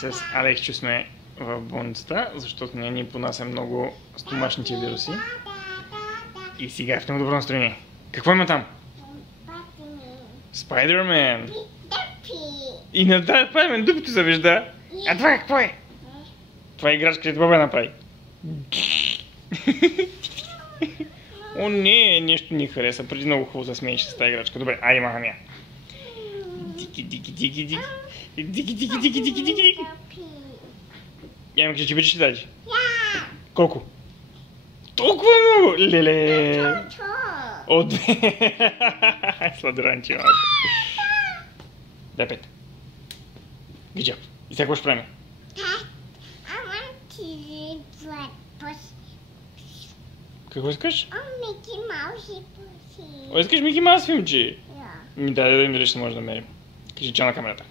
С Алексчо сме в болницата, защото не ни понася много стомашните вируси. И сега е в много добро настроение. Какво има там? Спайдермен! И на да, Спайдермен дупито завижда. А това какво е? Това е играчка, че това направи. О, не, нещо ни хареса. Преди много хубаво се смееше с тази играчка. Добре, айде махам я. Дики, дики, дики, дики. Дики, дики, дики, дики, дики. Я ми че обичаш ли даже? Колко? Толкова много! Леле! О, две! Сладранче малко. Дай 5. Good job. И сега какво ще правим? Какво искаш? О, искаш Мики Маус филмче? Ми дай да видим дали ще може да намерим. Кажи чао на камерата.